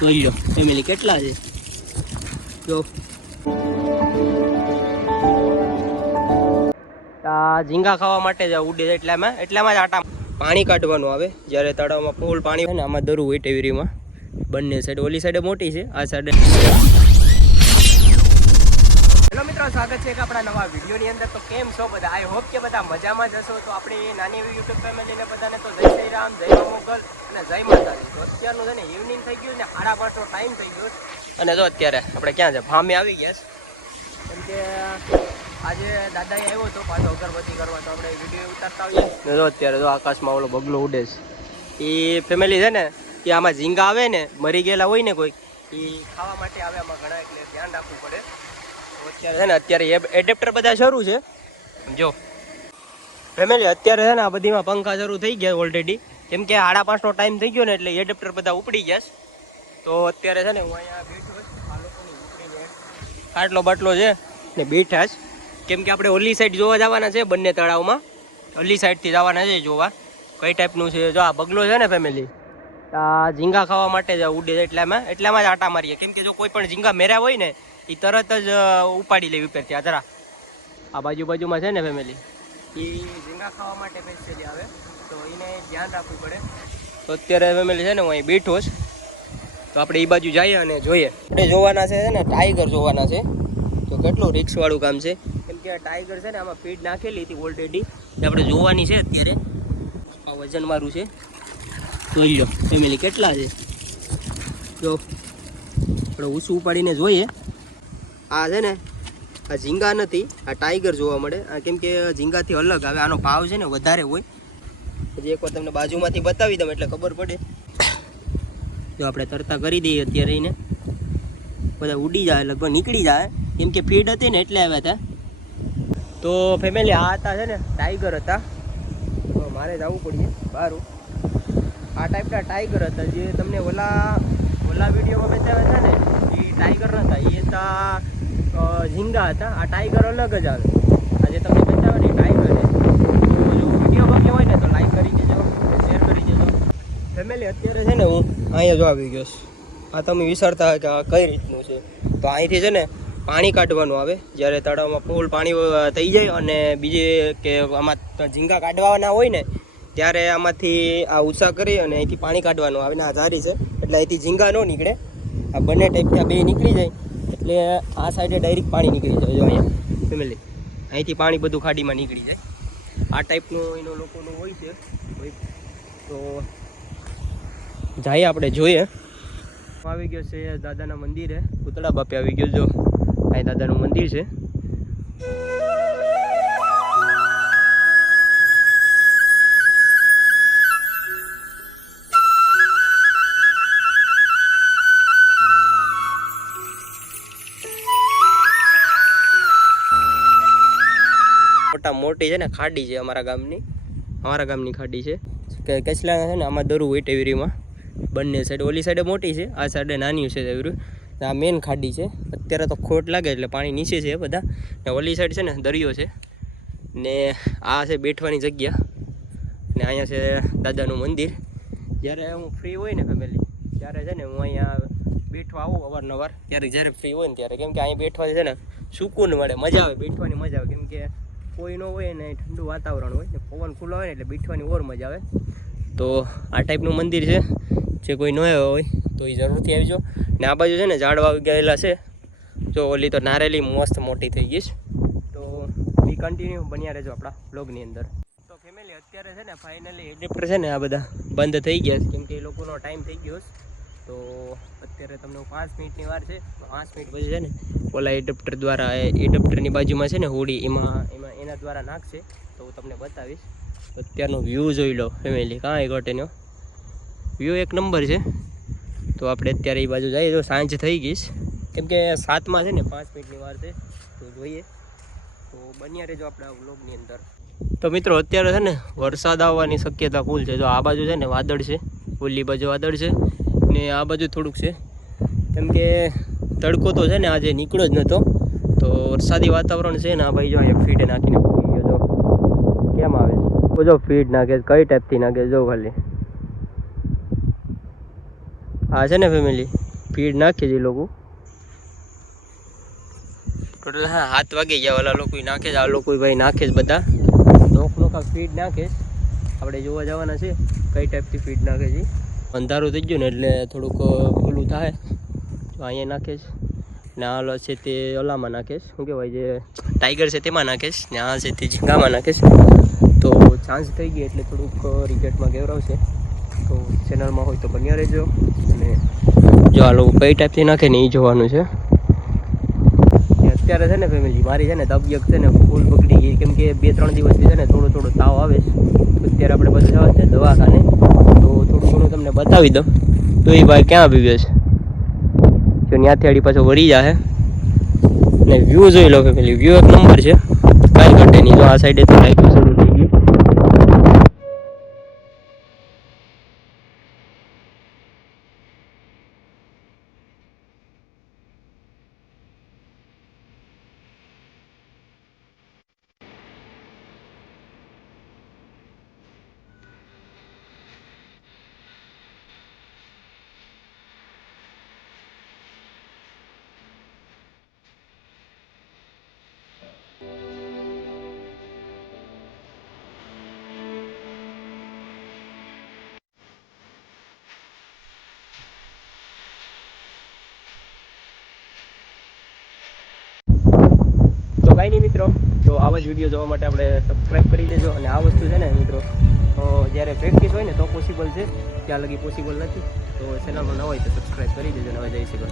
જોઈ લો ફેમિલી કેટલા છે જો આ ઝીંગા ખાવા માટે જ ઉડે એટલામાં જ આટા પાણી કાઢવાનું આવે જ્યારે તળાવમાં ફૂલ પાણી હોય ને આમાં દરું હોય ટેવરીમાં બંને સાઈડ ઓલી સાઈડ મોટી છે આ સાઈડ. હેલો મિત્રો, સ્વાગત છે એક આપણા નવા વિડીયોની અંદર. તો કેમ છો બધા? આઈ હોપ કે બધા મજામાં જ હશો. તો આપણી નાની એવી યુટ્યુબ ફેમિલીને બધાને તો જય શ્રી રામ, જય મોગલ અને જય માતાજી. તો અત્યારનું છે ને ઇવનિંગ થઈ ગયું ને 5:30નો ટાઈમ થઈ ગયો અને જો અત્યારે આપણે ક્યાં છે ફાર્મે આવી ગયા છે. કેમ કે આજે દાદાએ આવ્યો હતો પાછો અગરબત્તી કરવા, તો આપણે વિડીયો ઉતારતા આવીએ ને જો અત્યારે જો આકાશમાં ઓલો બગલો ઉડે છે. એ ફેમિલી છે ને કે આમાં ઝીંગા આવે ને મરી ગયેલા હોય ને કોઈ એ ખાવા માટે આવે આમાં ઘણા, એટલે ધ્યાન રાખવું પડે. અત્યારે છે ને અત્યારે એડેપ્ટર બધા શરૂ છે જો ફેમિલી. અત્યારે છે ને આ બધીમાં પંખા શરૂ થઈ ગયા ઓલરેડી, કેમ કે 5:30નો ટાઈમ થઈ ગયો ને એટલે એડેપ્ટર બધા ઉપડી ગયા. તો અત્યારે છે ને હું અહીંયા બેઠો આ લોકોની ઉપડીને ખાટલો બાટલો છે ને બેઠા જ, કેમ કે આપણે ઓલી સાઈડ જોવા જવાના છે. બંને તળાવમાં ઓલી સાઈડથી જવાના છે જોવા કઈ ટાઈપનું છે. જો આ બગલો છે ને ફેમિલી આ ઝીંગા ખાવા માટે જ ઉડે એટલામાં જ આટા મારીએ, કેમ કે જો કોઈ પણ ઝીંગા મેર્યા હોય ને એ તરત જ ઉપાડી લે ઉપરથી. આ જરા આ બાજુમાં છે ને ફેમિલી એ ઝીંગા ખાવા માટે સ્પેશિયલી આવે, તો એને ધ્યાન રાખવું પડે. તો અત્યારે ફેમિલી છે ને હું અહીં બેઠો જ, તો આપણે એ બાજુ જઈએ અને જોઈએ. આપણે જોવાના છે ને ટાઈગર જોવાના છે. તો કેટલું રિક્સવાળું કામ છે, કેમ કે ટાઈગર છે ને આમાં ફીડ નાખેલી હતી ઓલરેડી, આપણે જોવાની છે. અત્યારે આ વજન મારું છે જોઈ લો ફેમિલી કેટલા છે જો આપણે ઊંચું ઉપાડીને જોઈએ. આ છે ને આ ઝીંગા નથી, આ ટાઈગર જોવા મળે. આ કેમ કે ઝીંગાથી અલગ આવે, આનો ભાવ છે ને વધારે હોય. હજી એકવાર તમને બાજુમાંથી બતાવી દઉં એટલે ખબર પડે. જો આપણે તરતા કરી દઈએ અત્યારે એને બધા ઉડી જાય, લગભગ નીકળી જાય, કેમ કે ફીડ હતી ને એટલે આવ્યા હતા. તો ફેમિલી આ હતા છે ને ટાઈગર હતા, તો મારે જવું પડીએ બારું. આ ટાઈપના ટાઈગર હતા જે તમને ઓલા વિડીયોમાં બતાવ્યા હતા ને એ ટાઈગર નહોતા, એ હતા ઝીંગા હતા. આ ટાઈગર અલગ જ આવે. આજે તમને બતાવ્યા ને ટાઈગર છે. તો જો વિડીયો ગમ્યો હોય ને તો લાઈક કરી દેજો, શેર કરી દેજો ફેમિલી. અત્યારે છે ને હું અહીંયા જો આવી ગયો છું. આ તમે વિચારતા હોય કે આ કઈ રીતનું છે, તો અહીંથી છે ને પાણી કાઢવાનું આવે જ્યારે તળાવમાં ફૂલ પાણી થઈ જાય. અને બીજે કે આમાં ઝીંગા કાઢવાના હોય ને ત્યારે આમાંથી આ ઊંચા કરી અને અહીંથી પાણી કાઢવાનું આવે ને આ ઝારી છે એટલે અહીંથી ઝીંગા ન નીકળે. આ બંને ટાઈપથી આ બે નીકળી જાય એટલે આ સાઈડે ડાયરેક્ટ પાણી નીકળી જાય. જો અહીંયા ફેમિલી અહીંથી પાણી બધું ખાડીમાં નીકળી જાય. આ ટાઈપનું એનો લોકોનું હોય છે. તો જઈએ આપણે જોઈએ. આવી ગયો છે દાદાના મંદિરે, પૂતળા બાપે આવી ગયો. જો અહીં દાદાનું મંદિર છે. મોટી છે ને ખાડી છે અમારા ગામની ખાડી છે કે કચલા છે ને આમાં દરું હોય ટેવરીમાં બંને સાઈડ. ઓલી સાઈડે મોટી છે, આ સાઈડે નાની છે ટેવરી. આ મેન ખાડી છે. અત્યારે તો ખોટ લાગે એટલે પાણી નીચે છે બધા, ને ઓલી સાઈડ છે ને દરિયો છે ને આ છે બેઠવાની જગ્યા ને અહીંયા છે દાદાનું મંદિર. જ્યારે હું ફ્રી હોય ને ફેમિલી ત્યારે છે ને હું અહીંયા બેઠવા આવું અવારનવાર, જ્યારે ફ્રી હોય ને ત્યારે, કેમ કે અહીંયા બેઠવાથી છે ને સુકૂન મળે, મજા આવે, બેઠવાની મજા આવે. કેમ કે કોઈ ન હોય ને ઠંડુ વાતાવરણ હોય ને પવન ખુલ્લો હોય ને એટલે બેઠવાની ઓર મજા આવે. તો આ ટાઈપનું મંદિર છે. જે કોઈ ન આવ્યો હોય તો એ જરૂરથી આવજો. ને આ બાજુ છે ને ઝાડવા આવી ગયેલા છે. જો ઓલી તો નારેલી મસ્ત મોટી થઈ ગઈ છે. તો બી કન્ટિન્યુ બન્યા રહેજો આપણા બ્લોગની અંદર. તો ફેમિલી અત્યારે છે ને ફાઇનલી એડેપ્ટર છે ને આ બધા બંધ થઈ ગયા છે, કેમ કે એ લોકોનો ટાઈમ થઈ ગયો છે. તો અત્યારે તમને 5 મિનિટની વાર છે. 5 મિનિટ પછી છે ને ઓલા એડેપ્ટર દ્વારા એડેપ્ટરની બાજુમાં છે ને હોડી એના દ્વારા નાખશે, તો હું તમને બતાવીશ. અત્યારનો વ્યૂ જોઈ લો ફેમિલી, કાંઈ ઘટેનો વ્યૂ એક નંબર છે. તો આપણે અત્યારે એ બાજુ જઈએ. જો સાંજ થઈ ગઈ છે, કેમ કે 7માં છે ને 5 મિનિટની વાર છે. તો જોઈએ, તો બન્યા રહેજો આપણા વ્લોગની અંદર. તો મિત્રો અત્યારે છે ને વરસાદ આવવાની શક્યતા ફૂલ છે. જો આ બાજુ છે ને વાદળ છે, ઓલી બાજુ વાદળ છે ને આ બાજુ થોડુંક છે, કેમ કે તડકો તો છે ને આજે નીકળ્યો જ નહોતો. તો વરસાદી વાતાવરણ છે ને. આ ભાઈ જો અહીંયા ફીડ નાખીને પૂરી ગયો. જો કેમ આવે છે, જો ફીડ નાખે કઈ ટાઈપથી નાખે જો ખાલી. આ છે ને ફેમિલી ફીડ નાખે છે એ લોકો ટોટલ. હા 7 વાગે ગયા ઓલા લોકો નાખે છે, આ લોકો ભાઈ નાખે છે બધા નોખા ફીડ નાખે છે. આપણે જોવા જવાના છે કઈ ટાઈપથી ફીડ નાખે છે. અંધારું થઈ ગયું ને એટલે થોડુંક ખુલ્લું થાય. જો અહીંયા નાખે છે ને આ છે તે ઓલામાં નાખે છે, શું કહેવાય જે ટાઈગર છે તેમાં નાખે છે ને આ છે તે ઝીંગામાં નાખે છે. તો ચાન્સ થઈ ગઈ એટલે થોડુંક રિઝલ્ટમાં કેવરાવશે. તો ચેનલમાં હોય તો બન્યા રહેજો. અને જો આ લોકો કઈ ટાઈપથી નાખે ને એ જોવાનું છે. અત્યારે છે ને ફેમિલી મારી છે ને તબિયત છે ને ફૂલ બગડી ગઈ, કેમ કે 2-3 દિવસથી છે ને થોડો તાવ આવે છે. અત્યારે આપણે બધા જવા છે દવાખાને, તો થોડું ઘણું તમને બતાવી દઉં. તો એ ભાઈ ક્યાં પીવે છે, જો ત્યાંથી આડી પાછો વળી જાય ને વ્યૂ જોઈ લો ફેમિલી, વ્યૂ એક નંબર છે, કાંઈ ઘટે નહીં. જો આ સાઈડે તો લાઈટ શરૂ થઈ ગઈ. તો કાંઈ નહીં મિત્રો, તો આવા જ વિડીયો જોવા માટે આપણે સબસ્ક્રાઈબ કરી દેજો. અને આ વસ્તુ છે ને મિત્રો જ્યારે પ્રેક્ટિસ હોય ને તો પોસિબલ છે, ત્યાં લગી પોસિબલ નથી. તો ચેનલમાં ન હોય તો સબસ્ક્રાઈબ કરી દેજો. નવા જઈ શકો.